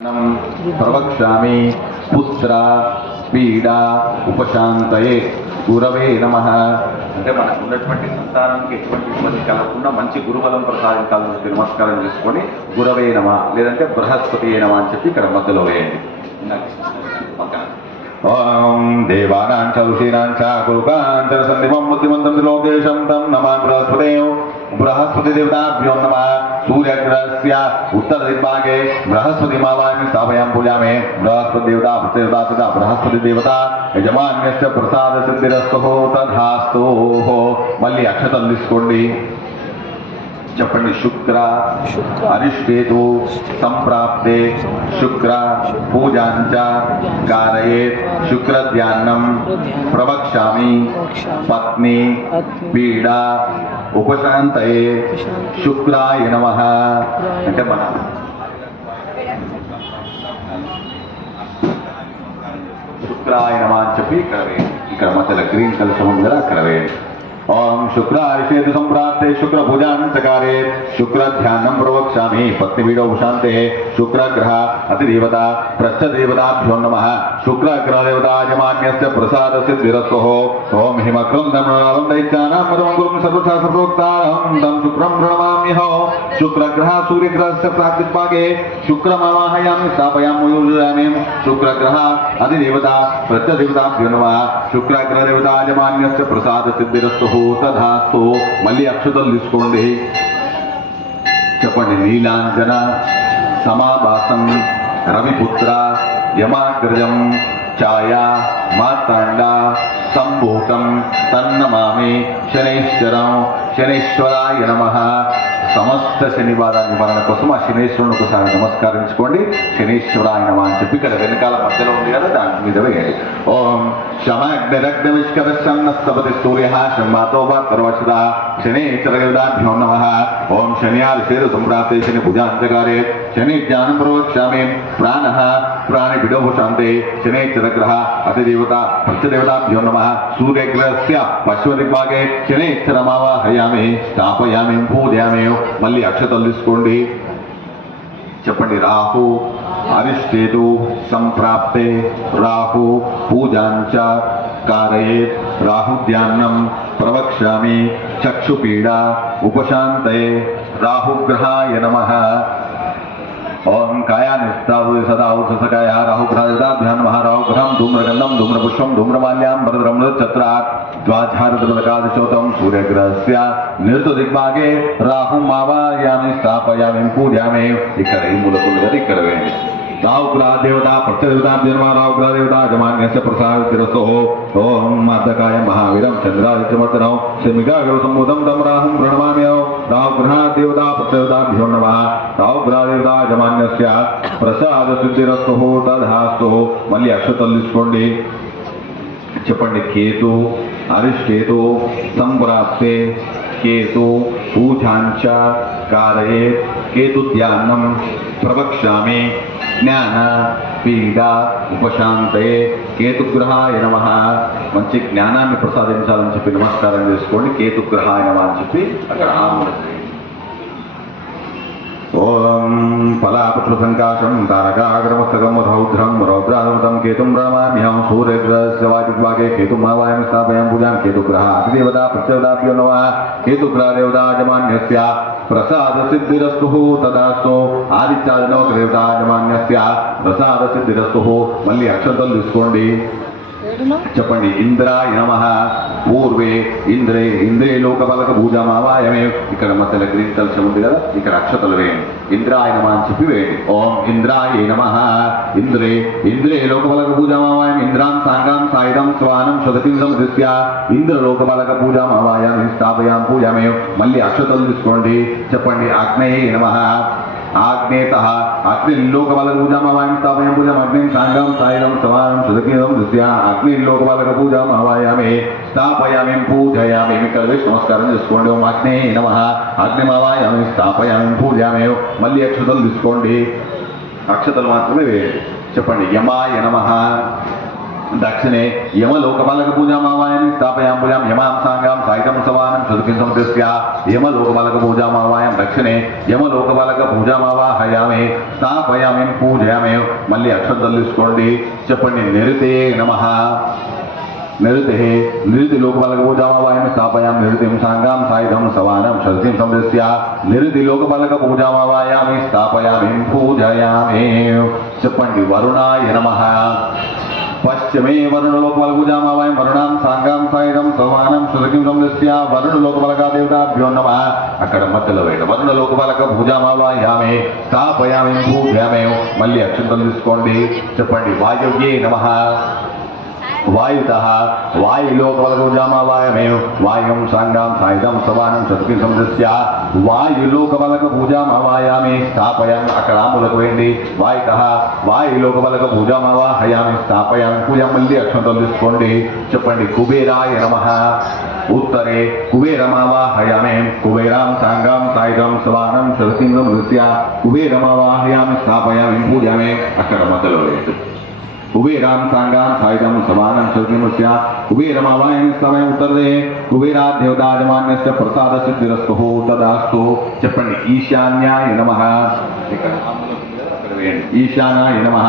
प्रवक्ष्यामि पुत्र पीड़ा उपशांतये गुरवे नमः। అంటే మనకు ఉన్నటువంటి సంతానానికి ఎటువంటి ఇబ్బంది కలగకుండా మంచి గురుబలం ప్రసాదించాలని చెప్పి నమస్కారం చేసుకొని గురవే నమ లేదంటే బృహస్పతి నమ అని చెప్పి ఇక్కడ మధ్యలో వేయండి. ఓం దేవానాంచ ఋషీనాంచ కురుకాంచ సంధిమం బుద్ధిమంతం త్రిలోకేశం తం నమామి బృహస్పతేవ్ बृहस्पति देवताभ्यो नमः। सूर्यग्रहस्य उत्तर दिग्भागे बृहस्पति मावामि स्थापयामि पूजामि। बृहस्पति देवता प्रत्येवता तथा बृहस्पति देवता यजमान्यस्य प्रसाद सिद्धिरस्तु तथास्तु। मल्ली अक्षतలు తీసుకోండి. చెప్పండి. శుక్ర అరిష్టేతు సంప్రాప్తే శుక్ర పూజాంచ కారయేత్ శుక్రధ్యానం ప్రవక్ష్యామి పత్ని పీడా ఉపశాంతయే శుక్రాయ నమః. అంటే మన శుక్రాయ నమః అని చెప్పి ఇక్కడ మధ్యలో గ్రీన్ కలర్ ఉంది కదా అక్కడ వేయండి. ओम शुक्र अरिषेतु संप्राप्ते शुक्र पूजां चकारे शुक्र ध्यानं प्रवक्ष्यामि पत्नी पीड़ा उपशांते शुक्र ग्रह अतिदेवता प्रच्छ देवताभ्यो नमः। शुक्र ग्रह देवता यजमान्यस्य प्रसाद सिद्धिरस्तु। ओम हिमक्रन्दं नरं दैत्यानां परमं सर्वशास्त्रोक्तारं तं शुक्रं प्रणमाम्यहो। शुक्र ग्रह सूर्य ग्रहस्य प्रातिभागे शुक्रम् आवाहयामि स्थापयामि योजयामि। शुक्र ग्रह अधिदेवता प्रच्छ देवताभ्यो नमः। शुक्र ग्रह देवता यजमान्यस्य प्रसाद सिद्धिरस्तु तथास्तु। मल्ली अक्षतలు తీసుకోండి. చెప్పండి. నీలాంజన సమాభాసం రవిపుత్ర యమాగ్రజం ఛాయా మార్తాండ సంభూతం తన్నమామి శనైశ్వరం శనైశ్వరాయ నమః. సమస్త శనివార నివారణ కోసం ఆ శనీశ్వరుని ఒకసారి నమస్కరించుకోండి. శనీశ్వరాయ నమః అని చెప్పి ఇక్కడ వెనకాల మధ్యలో ఉంది కదా దాని మీద వేయండి. ఓం शमग्निरग्निविष्करश्चन्नस्तपति सूर्यः शम्मातो वा सर्वशदा शनैश्चरगदाभ्यो नमः। ओम शनियार्षेरु सम्प्राप्ते शनि पूजांचकारे शनि ज्ञानं प्रवक्ष्यामि प्राणः प्राणिपीडोपशान्ते शनैश्चरग्रह अतिदेवता प्रत्यदेवताभ्यो नमः। सूर्यग्रहस्य पश्चिमदिग्भागे शनैश्चरमावाहयामि स्थापयामि पूजयामि. मल्ली अक्षतలు తీసుకోండి. చెప్పండి. రాహు అరిష్టేతు సంప్రాప్తే రాహు పూజాంచ కారయేత్ రాహు ధ్యానం ప్రవక్ష్యామి చక్షుపీడా ఉపశాంతయే రాహుగ్రహాయ నమః. ओम कायानिष्ठावु सदा उषसकाय राहुग्रहाभ्यां नमः. राहुग्रहं धूम्रगन्धं धूम्रपुष्पं धूम्रमाल्यां वरद्रं चत्रात् द्वाचारद्रकादशोतं सूर्यग्रहस्य निर्तुदिग्भागे राहुम् आवाहयामि स्थापयामि पूजयामि. ఇక్కడ ఈ మూలకులు కదా ఇక్కడ వేయండి. राहुग्रह देवता प्रत्यदेवताभ्यो नमः. राहुग्रह देवता यजमान्यस्य प्रसादतिरस्तु. ओम मार्दकाय महावीरं चन्द्रादित्यमर्दनं शमिकाग्रसम्भूतं तं राहुं प्रणमाम्यहो. राहुग्रह देवता प्रत्यदेवताभ्यो नमः. राहुग्रह देवता यजमान्यस्य प्रसाद सिद्धिरस्तु तथास्तु. మళ్ళీ అక్షతలు తీసుకోండి. చెప్పండి. కేతు అరిష్టేతు సంప్రాప్తే కేతు పూజాంచ కారయేత్ కేతు ధ్యానం ప్రవక్ష్యామి జ్ఞాన పీడా ఉపశాంతయే కేతుగ్రహాయ నమః. మంచి జ్ఞానాన్ని ప్రసాదించాలని చెప్పి నమస్కారం చేసుకోండి. కేతుగ్రహాయ నమః అని చెప్పి అక్కడ ఓం ఫలాపత్ర సంకాశం తారకాగ్రమస్తకం రౌద్రం రౌద్రాధమతం కేతుం ప్రణమామ్యహం. సూర్యగ్రహస్య వాదిగ్భాగే కేతుం ఆవాహయామి స్థాపయామి పూజామి. కేతుగ్రహ అతిదేవతా ప్రత్యేవతాభ్యో నమః. కేతుగ్రహ దేవతా యజమాన్యస్య ప్రసాద సిద్ధిరస్తు తదాస్తు. ఆదిత్యాదినవ దేవతా యజమాన్యస్య ప్రసాద సిద్ధిరస్తు. మళ్ళీ అక్షతలు తీసుకోండి. చెప్పండి. ఇంద్రాయ నమః. పూర్వే ఇంద్రే లోకపాలక పూజామావాయమే. ఇక్కడ మధ్యలో గ్రీన్ కలర్ ఉంది కదా ఇక్కడ అక్షతలు వేయండి. ఇంద్రాయ నమః అని చెప్పి వేయండి. ఓం ఇంద్రాయ నమః. ఇంద్రే లోకపాలక పూజామావాయం ఇంద్రాం సాంగాం సాయుధం స్వానం శతతిం సమదృశ్య ఇంద్ర లోకపాలక పూజామావాయామి స్థాపయామి పూజామే. మళ్ళీ అక్షతలు తీసుకోండి. చెప్పండి. ఆగ్నేయే నమః. आग्नेतः अग्निलोकपालकपूजामावायामि स्थापयामि पूजाम्. अग्निं साङ्गां सायुधं समानं सुदकीयं दृश्य अग्निलोकपालकपूजामावायामि स्थापयामि पूजयामि. ఇక్కడ వేసి నమస్కారం చేసుకోండి. ఓం అగ్నేయ నమః. అగ్నిమావాయామి స్థాపయామి పూజయామి. మళ్ళీ అక్షతలు తీసుకోండి. అక్షతలు మాత్రమే వేయండి. చెప్పండి. యమాయ నమః. दक्षिणे यमलोकपालक पूजामावायामि स्थापयामि पूजां यमां सांगां साहितं समानं चतुर्किं समदस्य यमलोकपालक पूजामावायां दक्षिणे यमलोकपालक पूजामावाहयामि स्थापयामि पूजयामि మళ్ళీ అక్షంతలు తీసుకోండి చెప్పండి నిరుతే నమః निरुति लोकपालक पूजामावायामि स्थापयामि निरुतिं सांगां सायुधं सवानं शरसिं समदस्य निरुति लोकपालक पूजामावायामि स्थापयामि पूजयामि చెప్పండి वरुणाय नमः पश्चिमे वरुण लोकपालक पूजामावायां वरुणां सांगां सायुधं सवानं शरसिं समदस्य वरुण लोकपालक देवताभ्यो नमः అక్కడ మధ్యలో వేయండి వరుణ లోకపాలక పూజామావాయామి స్థాపయామి పూజయామి మళ్ళీ అక్షంతలు తీసుకోండి చెప్పండి వాయువ్యే నమః वायुतः वायुलोकपालक पूजामावायामेव वायुं सांगां सायुधं सवानं चतुर्किं समदस्य वायुलोकपालक पूजामावायामि स्थापयामि అక్కడ ఆములకు వేయండి వాయుతः వాయులోకపాలక పూజామావాహయామి స్థాపయామి పూజ మళ్ళీ అక్షంతలు తీసుకోండి చెప్పండి కుబేరాయ నమః उत्तरे कुबेरमावाहयामि कुबेरां सांगां सायुधं सवानं शरसिं समदस्य कुबेरमावाहयामि स्थापयामि पूजयामि అక్కడ మధ్యలో వేయండి कुबेरां सांगां सायुधं समानं शरसिंहस्य कुबेरमावायामि स्थापयामि उत्तरे कुबेरादेवताजमान्यस्य प्रसादसिद्धिरस्तु तदास्तु చెప్పండి ఈశాన్యాయ నమః ईशानाय नमः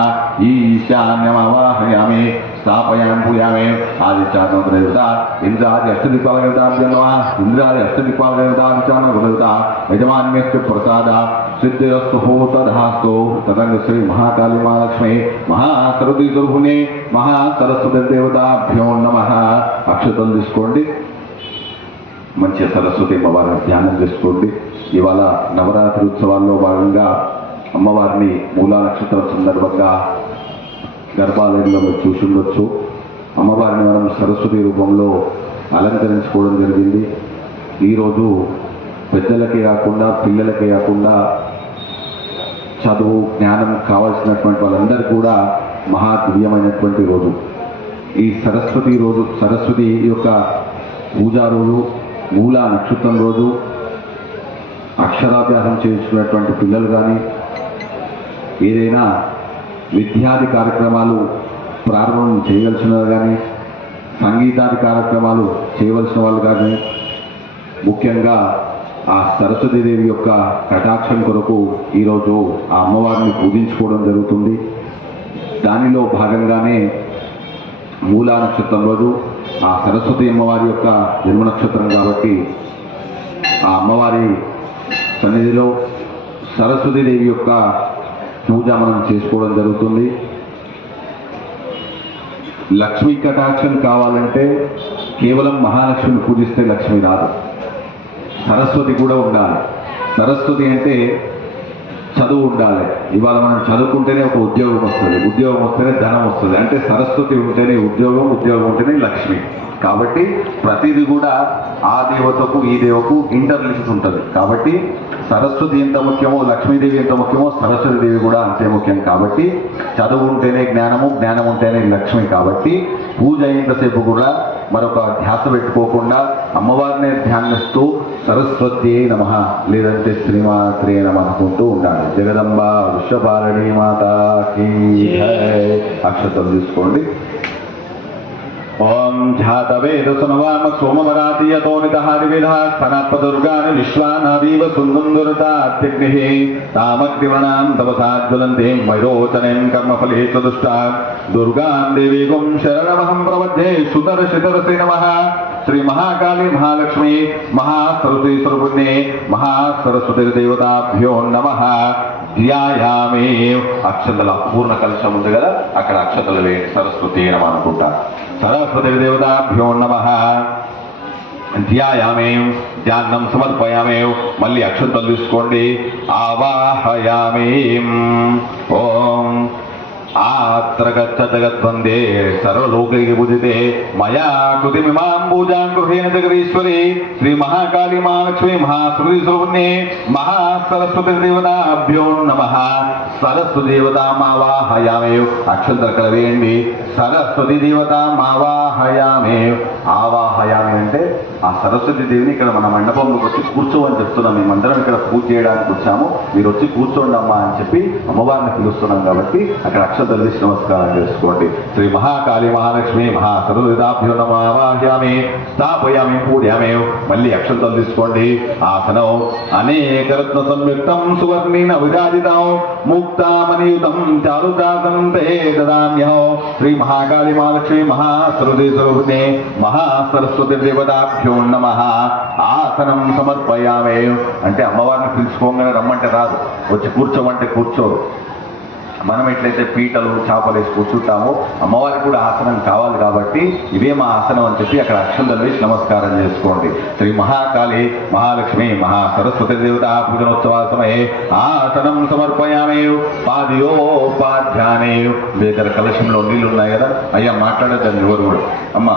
ईशान्यमावाहयामि स्थापयामि पूजयामि आदित्यात्मकदेवता इंद्रादि अष्टदिक्पालकदेवताभ्यो नमः इंद्रादि अष्टदिक्पालकदेवताभ्यो यजमान्यस्य प्रसाद सिद्धिरस्तु तदास्तु तदंग श्री महाकाली महालक्ष्मी महासरस्वती स्वरूपिणे महासरस्वती देवताभ्यो नमः అక్షతలు తీసుకోండి మంచి సరస్వతి అమ్మవారిని ధ్యానం చేసుకోండి ఇవాళ నవరాత్రి ఉత్సవాల్లో భాగంగా అమ్మవారిని మూలా నక్షత్రం సందర్భంగా గర్భాలయంలో మీరు చూసి ఉండొచ్చు అమ్మవారిని మనం సరస్వతి రూపంలో అలంకరించుకోవడం జరిగింది ఈరోజు పెద్దలకే కాకుండా పిల్లలకే కాకుండా చదువు జ్ఞానం కావాల్సినటువంటి వాళ్ళందరూ కూడా మహా దివ్యమైనటువంటి రోజు ఈ సరస్వతి రోజు సరస్వతి యొక్క పూజా రోజు మూలా నక్షత్రం రోజు అక్షరాభ్యాసం చేయించుకున్నటువంటి పిల్లలు కానీ ఏదైనా విద్యాది కార్యక్రమాలు ప్రారంభం చేయవలసిన కానీ సంగీతాది కార్యక్రమాలు చేయవలసిన వాళ్ళు కానీ ముఖ్యంగా ఆ సరస్వతీదేవి యొక్క కటాక్షం కొరకు ఈరోజు ఆ అమ్మవారిని పూజించుకోవడం జరుగుతుంది దానిలో భాగంగానే మూలా నక్షత్రం రోజు ఆ సరస్వతి అమ్మవారి యొక్క జన్మ నక్షత్రం కాబట్టి ఆ అమ్మవారి సన్నిధిలో సరస్వతీదేవి యొక్క పూజ మనం చేసుకోవడం జరుగుతుంది లక్ష్మీ కటాక్షం కావాలంటే కేవలం మహాలక్ష్మిని పూజిస్తే లక్ష్మి రాదు సరస్వతి కూడా ఉండాలి సరస్వతి అంటే చదువు ఉండాలి ఇవాళ మనం చదువుకుంటేనే ఒక ఉద్యోగం వస్తుంది ఉద్యోగం వస్తేనే ధనం వస్తుంది అంటే సరస్వతి ఉంటేనే ఉద్యోగం ఉద్యోగం ఉంటేనే లక్ష్మి కాబట్టి ప్రతిదీ కూడా ఆ దేవతకు ఈ దేవకు ఇంటర్లింక్స్ ఉంటుంది కాబట్టి సరస్వతి ఎంత ముఖ్యమో లక్ష్మీదేవి ఎంత ముఖ్యమో సరస్వతీదేవి కూడా అంతే ముఖ్యం కాబట్టి చదువు ఉంటేనే జ్ఞానము జ్ఞానం ఉంటేనే లక్ష్మి కాబట్టి పూజ అయ్యేంతసేపు కూడా మరొక ధ్యాస పెట్టుకోకుండా అమ్మవారిని ధ్యానిస్తూ సరస్వతి నమః లేదంటే శ్రీమాత్రే నమః అనుకుంటూ ఉండాలి జగదంబ వృషభారణి మాతాకి అక్షతలు తీసుకోండి ఓం ఝాతవేద సునవామ సోమవరాతీయతో నిదహాదివిధ స్తనపదుర్గాని విశ్వానావీవ సుందుందురతాత్యగ్నిః తామగ్నివృణాం తపసాజ్వలంతే వైరోచనేం కర్మఫలే చతుష్టా దుర్గాం దేవీగుం శరణమహం ప్రవద్యే సుతరశితరసే నమః శ్రీ మహాకాళీ మహాలక్ష్మి మహాసరస్వతీ స్వరూపిణ్యే మహాసరస్వతీ దేవతాభ్యో నమః ధ్యాయామి అక్షతల పూర్ణ కలశం ఉంది కదా అక్కడ అక్షతలు వేయండి సరస్వతి నమః అనుకుంటా సరస్వతీ దేవతాభ్యో నమః ధ్యాయామి ధ్యానం సమర్పయామి మళ్ళీ అక్షతలు తీసుకోండి ఆవాహయామి ఓం ఆత్ర గచ్చతగద్వందే సర్వలోకైకి పూజితే మయా కృతిమిమాం పూజాం గృహేణ జగదీశ్వరి శ్రీ మహాకాళీ మహాలక్ష్మి మహాసరస్వతీ స్వరూపిణ్యే మహాసరస్వతీ దేవతాభ్యో నమః సరస్వతీ దేవతామావాహయామి అక్షంతలు అక్కడ వేయండి సరస్వతీ దేవతామావాహయామి ఆవాహయామి అంటే ఆ సరస్వతి దేవిని ఇక్కడ మన మండపంలోకి వచ్చి కూర్చోమని చెప్తున్నాం. మేమందరం ఇక్కడ పూజ చేయడానికి వచ్చాము, మీరు వచ్చి కూర్చోండి అమ్మా అని చెప్పి అమ్మవారిని పిలుస్తున్నాం. కాబట్టి అక్కడ అక్షతలు తీసి నమస్కారం చేసుకోండి. శ్రీ మహాకాళీ మహాలక్ష్మి మహాసర్వదాభ్యో నమావాహ్యామి స్థాపయామి పూజయామి. మళ్ళీ అక్షతలు తీసుకోండి. ఆసనం అనేక రత్న సంయుక్తం సువర్ణీన విరాజితం ముక్తామనియుతం చారుదాసం తే దదామ్యో. శ్రీ మహాకాళీ మహాలక్ష్మి మహాసర్వదే స్వరూపిణే మహాసరస్వతి దేవతాభ్యో నమః. ఆసనం సమర్పయామే అంటే అమ్మవారిని పిలుచుకోగానే రమ్మంటే రాదు, వచ్చి కూర్చోమంటే కూర్చోరు. మనం ఎట్లయితే పీటలు చాపలు వేసి కూర్చుంటామో అమ్మవారికి కూడా ఆసనం కావాలి. కాబట్టి ఇవే మా ఆసనం అని చెప్పి అక్కడ అక్షంతలు వేసి నమస్కారం చేసుకోండి. శ్రీ మహాకాళీ మహాలక్ష్మి మహాసరస్వతి దేవత పూజనోత్సవాల సమయే ఆసనం సమర్పయామే. పాద్యోపాధ్యానే. మీ దగ్గర కలశంలో నీళ్లు ఉన్నాయి కదా, అయ్యా మాట్లాడద్దండి ఎవరు కూడా. అమ్మ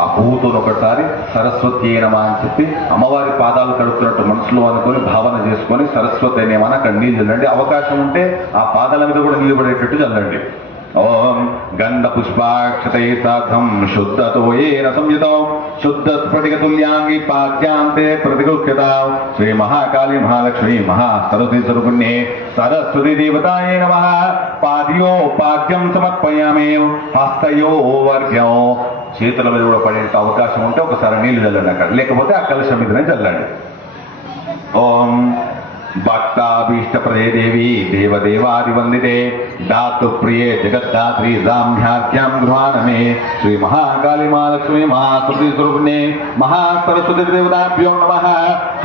ఆ పువ్వుతో ఒకసారి సరస్వతి అయినమా అని చెప్పి అమ్మవారి పాదాలు కడుక్కున్నట్టు మనసులో అనుకొని భావన చేసుకొని సరస్వతి అయినేమని అక్కడ నీళ్ళు చల్లండి. అవకాశం ఉంటే ఆ పాదాల మీద కూడా నీళ్ళు పడేటట్టు చల్లండి. ఓం గంధ పుష్పాక్షతై సాధం శుద్ధతో ఏన సంయుతం శుద్ధ స్ఫటికతుల్యాంగి పాద్యాంతే ప్రతిగృహ్యత. శ్రీ మహాకాళీ మహాలక్ష్మి మహాసరస్వతి స్వరూపిణ్యే సరస్వతి దేవతాయే నమః. పాద్యో పాద్యం సమర్పయామే. హస్తయో వర్గ్యం. చేతుల మీద కూడా పడే అవకాశం ఉంటే ఒకసారి నీళ్లు చల్లండి అక్కడ, లేకపోతే ఆ కలశం మీదనే చల్లండి. ఓం భక్తాభీష్టప్రదే దేవి దేవదేవాదివందితే దాతృ ప్రియే జగద్ధాత్రి సామ్యాఖ్యాం గృహానమే. శ్రీ మహాకాళీ మహాలక్ష్మి మహాసరస్వతి స్వరూపిణే మహాసరస్వతి దేవతాభ్యో నమః.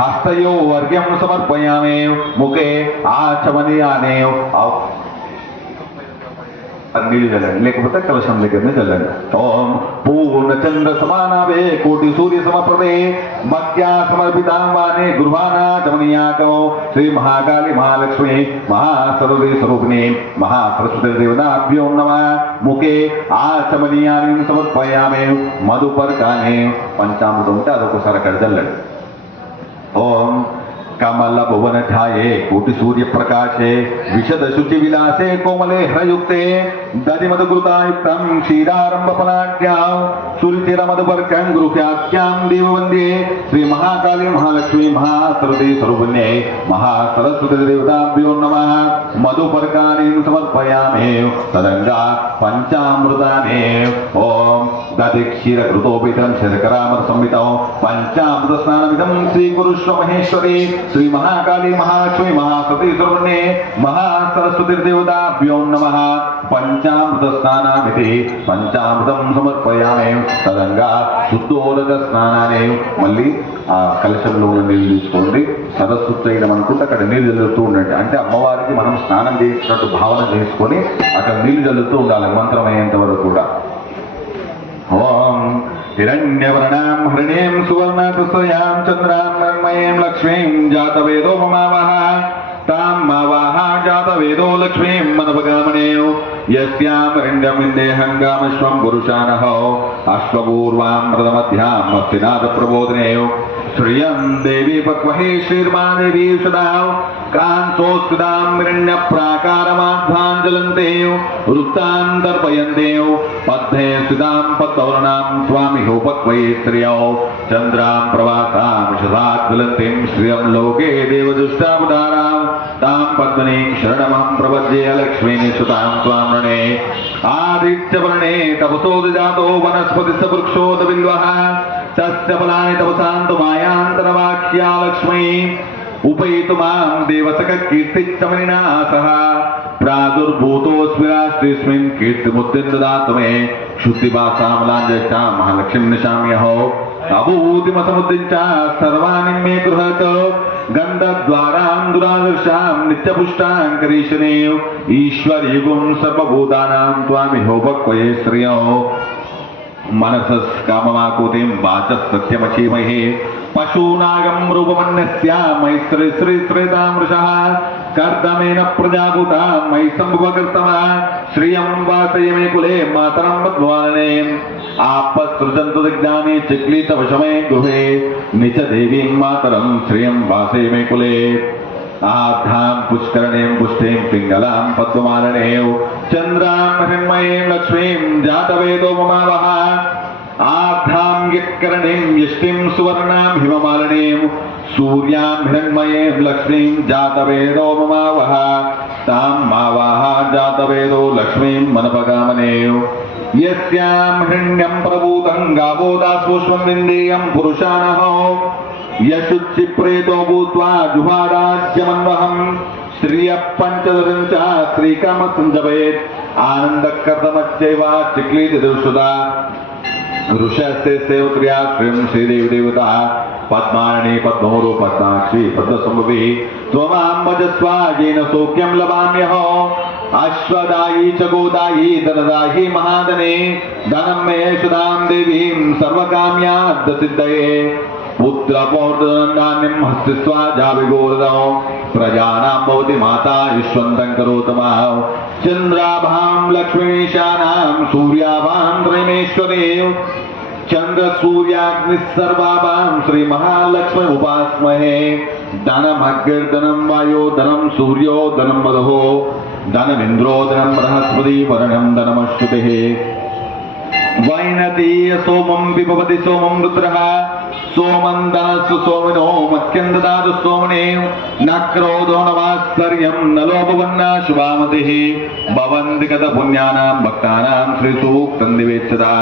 హస్తయో వర్గ్యం సమర్పయామే. ముఖే ఆచమనీయానే. నీళ్ళు చల్లండి, లేకపోతే కలశం దగ్గరనే చల్లండి. ఓం పూర్ణచంద్ర సమానావే కోటి సూర్య సమప్రదే మధ్యా సమర్పితావానే గృహానా చమనీయాకో. శ్రీ మహాకాళీ మహాలక్ష్మి మహాసరస్వతి స్వరూపిణి మహాసరస్వతి దేవతాభ్యో నమః. ముఖే ఆచమనీయాని సమర్పయామే. మధుపర్కానే. పంచామృతం ఉంటే అదొకసారి అక్కడ చల్లండి. ఓం కమల భువన ఛాయే కోటి సూర్య ప్రకాశే విశద శుచి విలాసే కోమలే హ్రయుక్తే దధిమధుకృతాయుక్తం క్షీరారంభ ఫలాఢ్యాం సురుచిర మధుపర్కం గృహ్యాఖ్యాం దేవవందే. శ్రీ మహాకాళీ మహాలక్ష్మి మహాసరస్వతి స్వరూపిణ్యే మహాసరస్వతి దేవతాభ్యో నమః. మధుపర్కాని సమర్పయామే. తదంగా పంచామృతానే. ఓం దధి క్షీర ఘృతోపితం శర్కరామర సంహితం పంచామృత స్నానమిదం శ్రీకురుష్వ మహేశ్వరి. శ్రీ మహాకాళీ మహాలక్ష్మి మహాసరస్వతి స్వరూపిణ్యే మహాసరస్వతి దేవతాభ్యో నమః. పంచామృత స్నానామితి పంచామృతం సమర్పయామే. తదంగా శుద్ధోదక స్నానాన్ని. మళ్ళీ ఆ కలశంలో ఉన్న నీళ్ళు తీసుకోండి. సరస్వతి చేయడం అనుకుంటే అక్కడ నీళ్ళు చల్లుతూ ఉండండి. అంటే అమ్మవారికి మనం స్నానం చేసినట్టు భావన చేసుకొని అక్కడ నీళ్లు చల్లుతూ ఉండాలి మంత్రం అయ్యేంత వరకు కూడా. ఓం హిరణ్యవర్ణాం హరిణీం సువర్ణకృష్ణయాం చంద్రాం మన్మయీం లక్ష్మీం జాతవేదో మమావహ. తాం మావాహ జాతవేదో లక్ష్మీం మనపగామనేయో. యస్యాం హిరణ్యం విందేహంగామశ్వం పురుషానహో. అశ్వపూర్వాం ప్రథమధ్యాం మత్స్యనాథ ప్రబోధనేయో. శ్రియం దేవి పక్వహే శ్రీర్మాదేవి సదాం కాంతోస్తిదాం హిరణ్య ప్రాకారమాధ్వాంజలంతే. వృత్తాం దర్పయంతే పద్మే స్థితాం పద్మవర్ణాం స్వామి హోపక్వయే శ్రియో. చంద్రాం ప్రవాసాం శతాద్విలంతిం శ్రియం లోకే దేవదుష్టావతారాం. తాం పద్మనీం శరణమహం ప్రపద్యే లక్ష్మీని సుతాం త్వాం రణే. ఆదిత్యవర్ణే తపసోదిజాతో వనస్పతిస్స వృక్షోద బిల్వః. తస్య ఫలాని తపసాంతు మాయాంతరవాక్యా లక్ష్మీ. ఉపైతు మాం దేవసక కీర్తిచ్చమనినా సహ. ప్రాదుర్భూతోస్మిరాస్త్రిస్మిన్ కీర్తిముక్తిం దదాతు మే. శుద్ధిభాసామలాంజష్టాం మహాలక్ష్మీం నిశామ్యహో. అభూతిమసముద్రించ సర్వాణి మే గృహత్. గంధద్వారాం దురాదర్శాం నిత్యపుష్టాం కరీషనే. ఈశ్వర్యుగం సర్వభూతానాం త్వామిహోపక్వయే శ్రియో. మనసస్కామమాకూతిం వాచः సత్యమచీమహే. పశూనాగం రూపమన్యస్య మయి శ్రీ శ్రీ శ్రీతాం వృషః. కర్దమేన ప్రజాభూతా మయి సంభువకర్తమ. శ్రియం వాసయ మే కులే మాతరం మద్వాలనే. ఆపసృజంతు దిగ్ధాని చిక్లీత వశమే గృహే. నిచ దేవీం మాతరం శ్రియం వాసయ మే కులే. ఆధాం పుష్కరణీం పుష్టిం పింగళాం పద్మమాలనేయో. చంద్రాం హిరణ్మయీం లక్ష్మీం జాతవేదో మమావహ. आर्धां यत्करणीं यष्टिं सुवर्णां हिममालिनीं सूर्यां हिरण्मयीं लक्ष्मीं जातवेदो ममावह तां मावाह जातवेदो लक्ष्मीं मनपगामनेव यस्यां हिरण्यं प्रभूतं गावो दासोष्वन्दिन्द्रियं पुरुषाणः यशुच्चिप्रेतो भूत्वा जुहादास्यमन्वहम् श्रियः पञ्चदशं च श्रीकामसञ्जपेत् आनन्दकर्तमच्चैव चिक्लीतिदुषुदा ऋषस्य सेवक्रिया श्रीं श्रीदेवी देवता पद्माणी पद्मोरो पद्माक्षी पद्मसंभवी त्वमां येन सौख्यं लभाम्यहो अश्वदायी च गोदायी धनदायी महाधने धनं मे सुदां देवीं सर्वकाम्याद्दसिद्धये पुत्रपौत्रधान्यं हस्तिस्वा जाविगोरदौ प्रजानां भवति माता यशवन्तं करोतमाः चन्द्राभां लक्ष्मीशानां सूर्याभां त्रयमेश्वरे चंद्र सूर्याग्निः सर्वाभां श्री महालक्ष्मी उपास्महे धनमग्निर्धनं वायो धनं सूर्यो धनं मदहो धनमिन्द्रो धनं बृहस्पति वर्णं धनमश्रुतिः वैनतीय सोमं विभवति सोमं रुद्रः सोमं दासु सोमिनो मत्स्यं ददातु सोमने न क्रोधो न वात्सर्यं न लोभवन्न शुभामतिः भवन्ति कथ पुण्यानां भक्तानां श्रीसूक्तं निवेच्यता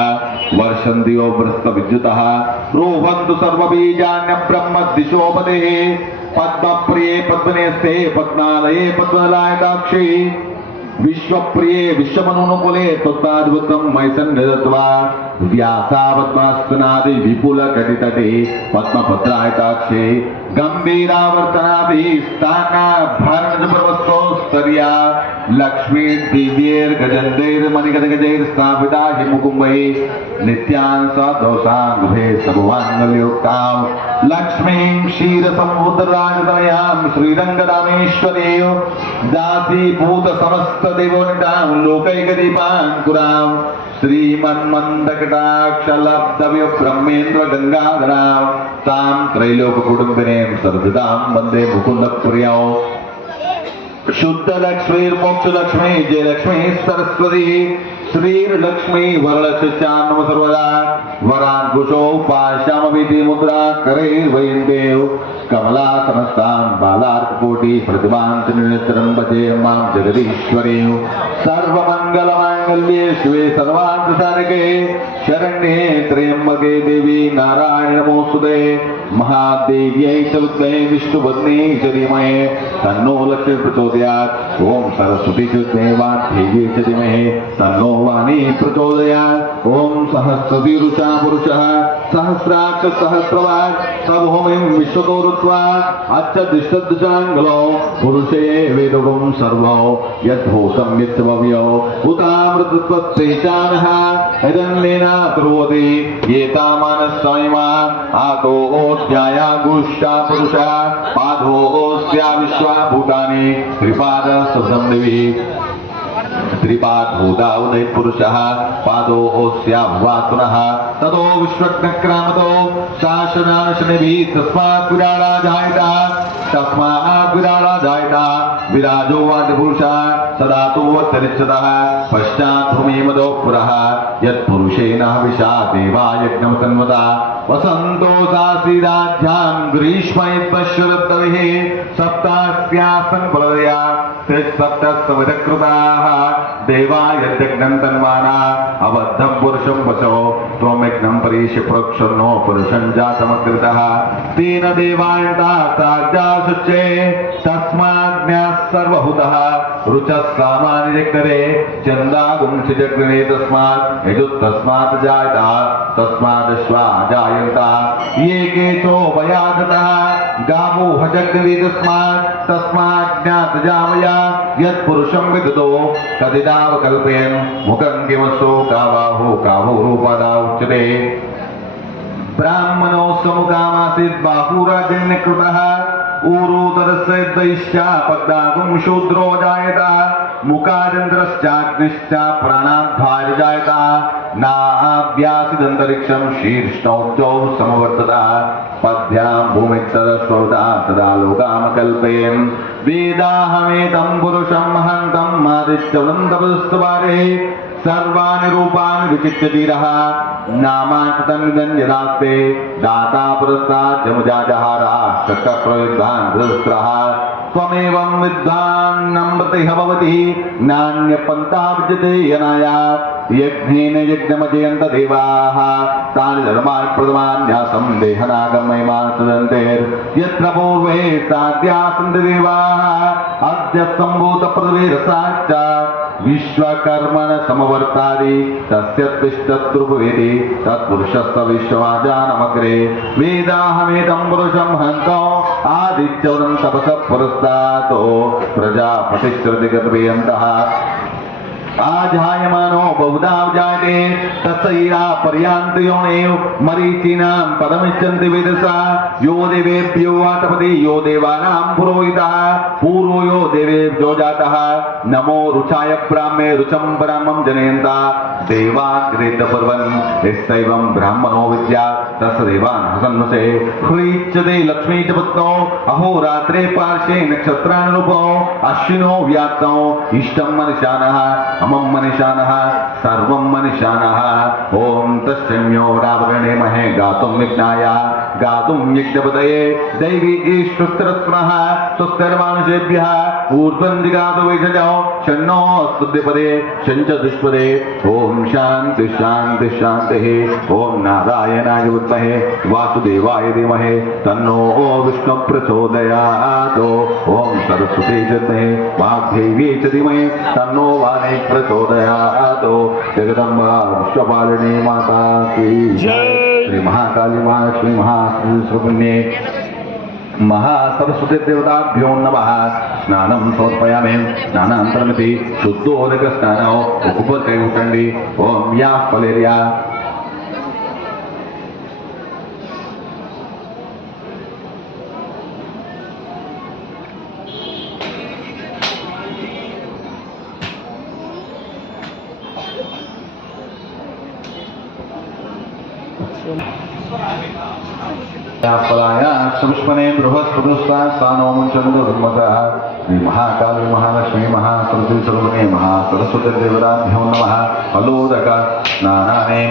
वर्षन्ति यो बृहस्पतिविद्युतः रोहन्तु सर्वबीजान्य ब्रह्मदिशोपतेः पद्मप्रिये पद्मनेस्ते पद्मालये पद्मलायताक्षी विश्वप्रिये विश्वमनुकुले तत्ताद्भुतं मैसन्निधत्वा व्यासा पद्मास्तनादि विपुल कटितटे पद्मभद्रायताक्षे गंभीरावर्तनादि स्थानाभरणजप्रवस्तोस्तर्या लक्ष्मी दिव्यैर्गजन्दैर्मणिगजगजैर् स्थापिता हि मुकुम्भैः नित्यान् सदोषाङ्गुभे सर्वाङ्गल्योक्तां लक्ष्मीं क्षीरसमुद्रराजतनयां श्रीरङ्गदामेश्वरीं दासीभूत समस्तदेवोनितां लोकैकदीपाङ्कुरां श्रीमन्मन्दकटाक्षलब्धव्य ब्रह्मेन्द्र गंगाधरां तां त्रैलोककुटुम्बिनीं सर्वदां वन्दे मुकुन्दप्रियौ शुद्ध लक्ष्मी मोक्ष लक्ष्मी जय लक्ष्मी सरस्वती श्रीलक्ष्मी वरलक्ष्मी सर्वदा वरान्कुशो पाशामविधि मुद्रा करे वैन्देव कमलासनस्तां बालार्ककोटि प्रतिभां निरन्तरं भजे मां जगदीश्वरी सर्वमङ्गलमाङ्गल्ये शिवे सर्वार्थसाधके शरण्ये त्र्यम्बके देवी नारायण नमोस्तुते महादेव्यै च विद्महे विष्णुपत्नी च धीमहि तन्नो लक्ष्मी प्रचोदयात् ओम सरस्वती च विद्महे वाग्देव्यै च धीमहि तन्नो वाणी प्रचोदयात् ओम सहस्रशीर्षा पुरुषः सहस्राक्ष सहस्रवाक् तभूमिं विश्वतो रुत्वा अच्छदिष्टदशाङ्गलो पुरुषे वेदोगं सर्वो यद्भूतं यद्भव्यो उतामृतत्वस्तेषानः हिरण्येन कुर्वति एतामानस्सयमा आतोऽध्याया गुष्टा पुरुषः पादोऽस्या विश्वा भूतानि त्रिपादशब्दं देवी त्रिपादभूता उदय पुरुषः पादोऽस्या भुवात्मनः ततो विश्वज्ञक्रामतो शासनाशनिभिः तस्मात् विराडाजायता विराजो वाद्यपुरुषः सदा तु वत्तरिच्यतः पश्चात् भूमिमदो पुरः यत्पुरुषेण हविषा देवा यज्ञं तन्वता वसन्तो सासीदाध्यां ग्रीष्मैत्पश्यरद्दविः सप्तास्यासन् फलदया त्रिसप्तसविधकृताः देवा यज्ञं तन्वाना अबद्धं पुरुषं वचो त्वमेघ्नं परीक्ष्य प्रोक्षन्नो पुरुषं जातमकृतः तेन देवायता साज्जासुच्चे तस्माज्ञाः सर्वभूतः रुचः सामान्यजग्नरे चन्दागुंसजग्नरे तस्मात् यजुस्तस्मात् जायता तस्मादश्वा जायन्ता ये केचो वयादतः गावो हजग्नरे तस्मात् जामया यत्पुरुषं विदुतो तदिदावकल्पयन् मुखं किमसो कावो रूपदा उच्यते ब्राह्मणो समुखामासीत् बाहुराजन्यकृतः ऊरुतरस्यैश्चा पद्मागुं शूद्रो जायता मुखादन्तरश्चाग्निश्च प्राणाद्वारिजायता नाभ्यासिदन्तरिक्षं शीर्ष्णौजौ समवर्तता पद्भ्यां भूमिस्तरस्वता तदा लोकामकल्पयन् वेदाहमेतं पुरुषं महन्तं आदित्यवृन्दपदस्तवारे सर्वाणि रूपाणि विचित्य धीरः नामांस्तन्निदन्यदास्ते दाता पुरस्तात् जमुजाजहारा शतप्रविद्वान् धृतराः त्वमेवं विद्वान् नम्रतिः भवति नान्यपन्था विद्यते यनाया यज्ञेन यज्ञमजयन्त देवाः तानि धर्माणि प्रथमान्यासं देहनागमयमान् सदन्तेर् यत्र पूर्वे साध्यासन्ति देवाः अद्य सम्भूतप्रतिरसाच्च विश्वकर्मण समवर्तादि तस्य तिष्ठत्रुपवेदि तत्पुरुषस्य विश्ववाजानमग्रे वेदाहमेदं पुरुषं हन्तो आदित्यवनं तपसः पुरस्तातो प्रजापतिश्रुतिगतवेयन्तः आजायमानो बहुधा जायते तस्यैरा पर्यान्त योनेव मरीचीनां पदमिच्छन्ति वेदसा यो देवेभ्यो वातपति यो देवानां पुरोहितः पूर्वो यो देवेभ्यो जातः नमो रुचाय ब्राह्मे रुचं ब्राह्मं जनयन्ता देवाग्रेतपर्वन् यस्यैवं ब्राह्मणो विद्या तस्य देवान् हसन्वसे ह्रीच्यते लक्ष्मी च पुत्रो अहोरात्रे पार्श्वे नक्षत्रानुरूपो अश्विनो व्यात्तो इष्टं मनुष्यानः अमं मनीषानः सर्वं मनीषानः ओम तस्म्यो रावणेमहे गातुं विघ्नाय गातुं यज्ञपतये दैवी ईश्वरस्मः स्वस्तिर्मानुषेभ्यः ऊर्ध्वं दिगातु वैषजो शन्नो स्तुतिपदे शञ्च दुष्पदे ओम शान्ति शान्ति शान्तिः ओम नारायणाय विद्महे वासुदेवाय धीमहि तन्नो विष्णु प्रचोदयात् ओम सरस्वती च धीमहि वाग्देवी च धीमहि तन्नो वाणी प्रचोदयात् जगदम्बा विश्वपालिनी माता की जय। श्री महाकाली महालक्ष्मी महासुपुण्ये महासरस्वती देवताभ्यो नमः। स्नानं समर्पयामि। स्नानान्तरमिति शुद्धोदकस्नानौ उपकैकुटण्डी ओम या फलेरिया फलाया सुष्मने बृहस्पतिस्था स्थानो मुञ्चन्तो धर्मतः श्री महाकाली महालक्ष्मी महासरस्वती सर्वने महासरस्वती देवताभ्यो नमः। फलोदक स्नानानि